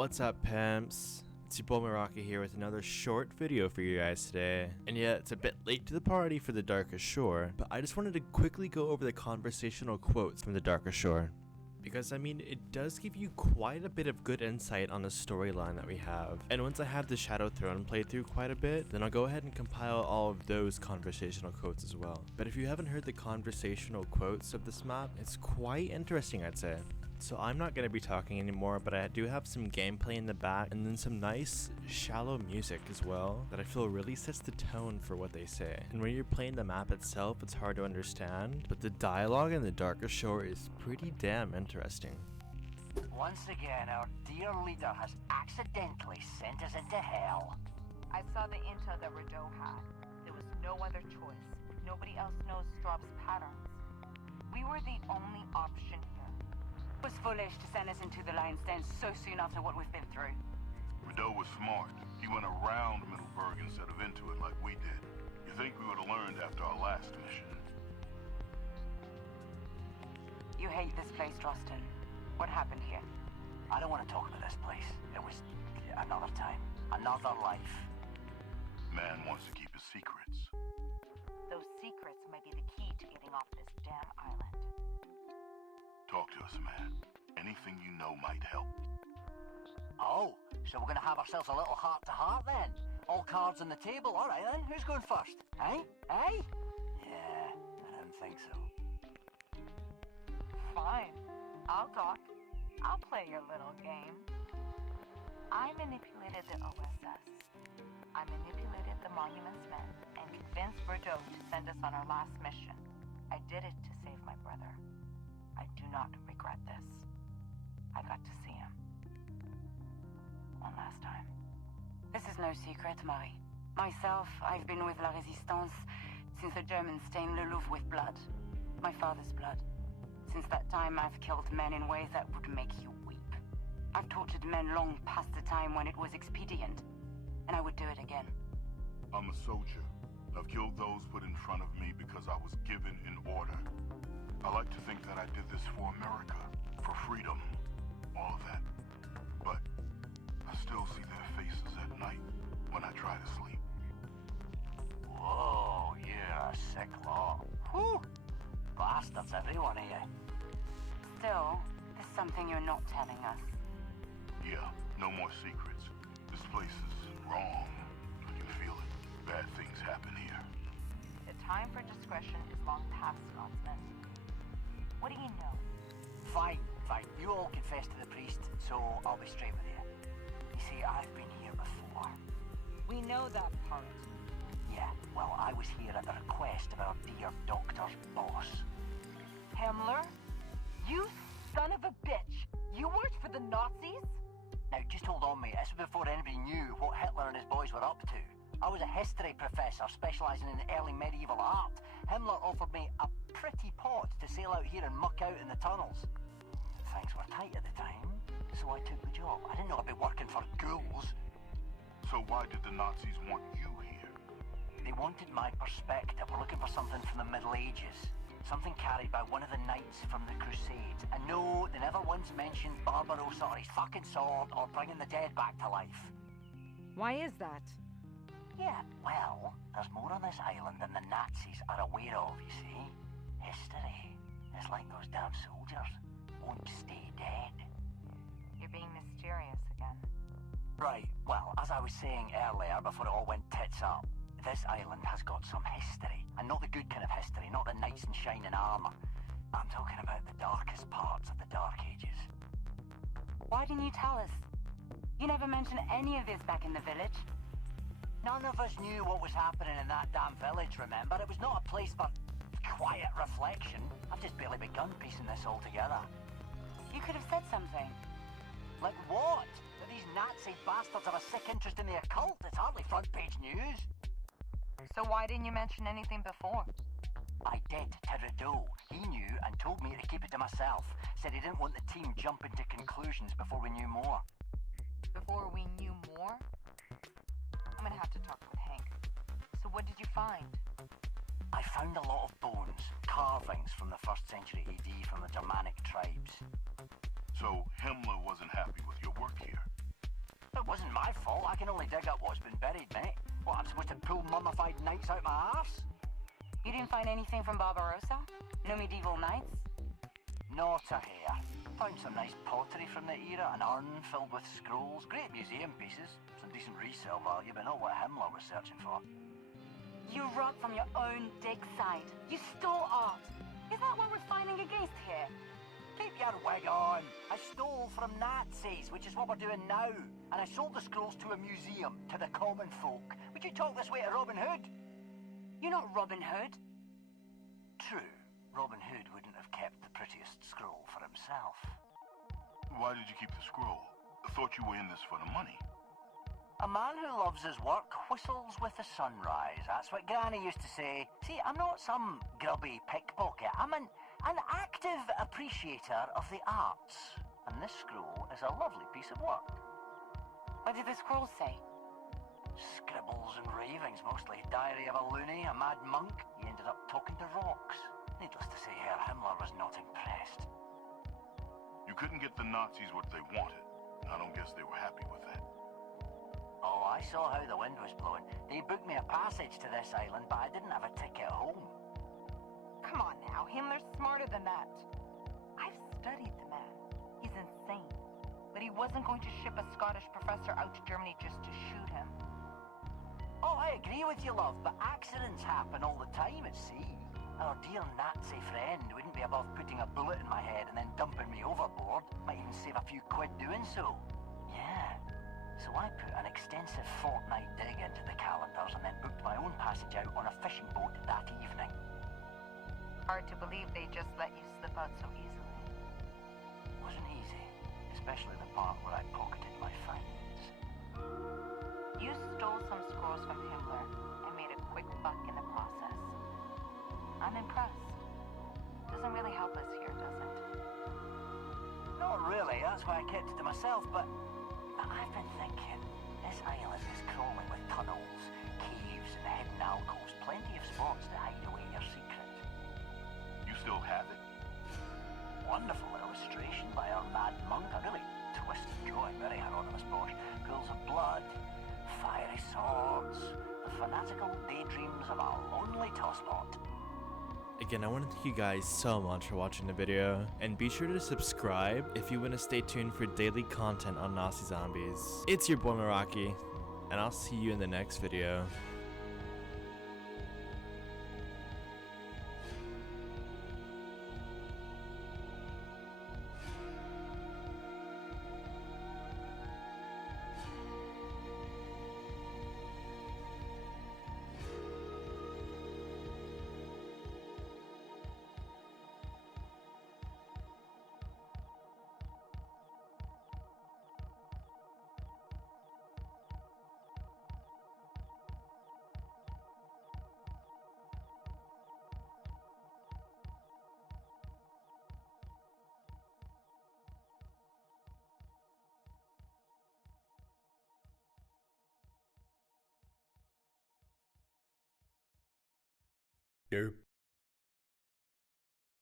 What's up, pimps? It's your boy Meraki here with another short video for you guys today. And yeah, it's a bit late to the party for the Darkest Shore, but I just wanted to quickly go over the conversational quotes from the Darkest Shore. Because I mean, it does give you quite a bit of good insight on the storyline that we have. And once I have the Shadow Throne played through quite a bit, then I'll go ahead and compile all of those conversational quotes as well. But if you haven't heard the conversational quotes of this map, it's quite interesting, I'd say. So I'm not going to be talking anymore, but I do have some gameplay in the back and then some nice shallow music as well that I feel really sets the tone for what they say. And when you're playing the map itself, it's hard to understand, but the dialogue in the Darkest Shore is pretty damn interesting. Once again, our dear leader has accidentally sent us into hell. I saw the intel that Rideau had. There was no other choice. Nobody else knows Straub's patterns. We were the only option here. It was foolish to send us into the lion's den so soon after what we've been through. Rideau was smart. He went around Middleburg instead of into it like we did. You think we would have learned after our last mission? You hate this place, Drosten. What happened here? I don't want to talk about this place. It was another time. Another life. Man wants to keep his secrets. Those secrets may be the key to getting off this damn island. Talk to us, man. Anything you know might help. Oh, so we're going to have ourselves a little heart-to-heart then? All cards on the table. All right then, who's going first? Eh? Eh? Yeah, I don't think so. Fine. I'll talk. I'll play your little game. I manipulated the OSS. I manipulated the Monument's men and convinced Rideau to send us on our last mission. I did it to save my brother. I do not regret this. I got to see him. One last time. This is no secret, Marie. Myself, I've been with La Resistance since the Germans stained Le Louvre with blood. My father's blood. Since that time, I've killed men in ways that would make you weep. I've tortured men long past the time when it was expedient, and I would do it again. I'm a soldier. I've killed those put in front of me because I was given an order. I like to think that I did this for America, for freedom, all of that. But I still see their faces at night when I try to sleep. Whoa, you're a sick lot. Whew! Bastards, every one of you. Still, there's something you're not telling us. Yeah, no more secrets. This place is wrong. I can feel it. Bad things happen here. The time for discretion is long past, Scotsman. What do you know? Fine. You all confess to the priest, so I'll be straight with you. You see, I've been here before. We know that part. Yeah, well, I was here at the request of our dear doctor's boss. Himmler? You son of a bitch! You worked for the Nazis? Now, just hold on, mate. This was before anybody knew what Hitler and his boys were up to. I was a history professor specialising in early medieval art. Himmler offered me a pretty pot to sail out here and muck out in the tunnels. Things were tight at the time, so I took the job. I didn't know I'd be working for ghouls. So why did the Nazis want you here? They wanted my perspective. We're looking for something from the Middle Ages. Something carried by one of the knights from the Crusades. And no, they never once mentioned Barbarossa or his fucking sword or bringing the dead back to life. Why is that? Yeah, well, there's more on this island than the Nazis are aware of, you see. History. It's like those damn soldiers. Won't stay dead. You're being mysterious again. Right, well, as I was saying earlier before it all went tits up, this island has got some history. And not the good kind of history, not the knights in shining armour. I'm talking about the darkest parts of the Dark Ages. Why didn't you tell us? You never mentioned any of this back in the village. None of us knew what was happening in that damn village, remember? It was not a place for quiet reflection. I've just barely begun piecing this all together. You could have said something. Like what? That these Nazi bastards have a sick interest in the occult? It's hardly front page news. So why didn't you mention anything before? I did to Rideau. He knew and told me to keep it to myself. Said he didn't want the team jumping to conclusions before we knew more. Before we knew more? I'm gonna have to talk with Hank. So what did you find? I found a lot of bones, carvings from the 1st century AD from the Germanic tribes. So Himmler wasn't happy with your work here? Wasn't my fault. I can only dig up what's been buried, mate. What, I'm supposed to pull mummified knights out my arse? You didn't find anything from Barbarossa? No medieval knights? Not a hair. Found some nice pottery from the era, an urn filled with scrolls, great museum pieces, some decent resale value, but not what Himmler was searching for. You rot from your own dig site. You stole art. Is that what we're fighting against here? Keep your wig on. I stole from Nazis, which is what we're doing now. And I sold the scrolls to a museum, to the common folk. Would you talk this way to Robin Hood? You're not Robin Hood. True. Robin Hood wouldn't have kept the prettiest scroll for himself. Why did you keep the scroll? I thought you were in this for the money. A man who loves his work whistles with the sunrise. That's what Granny used to say. See, I'm not some grubby pickpocket. I'm an active appreciator of the arts. And this scroll is a lovely piece of work. What did the scroll say? Scribbles and ravings, mostly. Diary of a loony, a mad monk. He ended up talking to rocks. Needless to say, Herr Himmler was not impressed. You couldn't get the Nazis what they wanted. I don't guess they were happy with that. Oh, I saw how the wind was blowing. They booked me a passage to this island, but I didn't have a ticket home. Come on now, Himmler's smarter than that. I've studied the man. He's insane. But he wasn't going to ship a Scottish professor out to Germany just to shoot him. Oh, I agree with you, love, but accidents happen all the time at sea. Our dear Nazi friend wouldn't be above putting a bullet in my head and then dumping me overboard. Might even save a few quid doing so. Yeah. So I put an extensive fortnight dig into the calendars and then booked my own passage out on a fishing boat that evening. Hard to believe they just let you slip out so easily. Wasn't easy, especially the part where I pocketed my finds. You stole some scrolls from Himmler and made a quick buck in the process. I'm impressed. Doesn't really help us here, does it? Not really, that's why I kept it to myself, but I've been thinking, this island is crawling with tunnels, caves and hidden alcoves, plenty of spots to hide away your secret. You still have it? Wonderful illustration by our mad monk, a really twisted drawing, very Hieronymus Bosch. Pools of blood, fiery swords, the fanatical daydreams of a lonely tosspot. Again, I want to thank you guys so much for watching the video, and be sure to subscribe if you want to stay tuned for daily content on Nazi zombies. It's your boy Meraki, and I'll see you in the next video. Derp.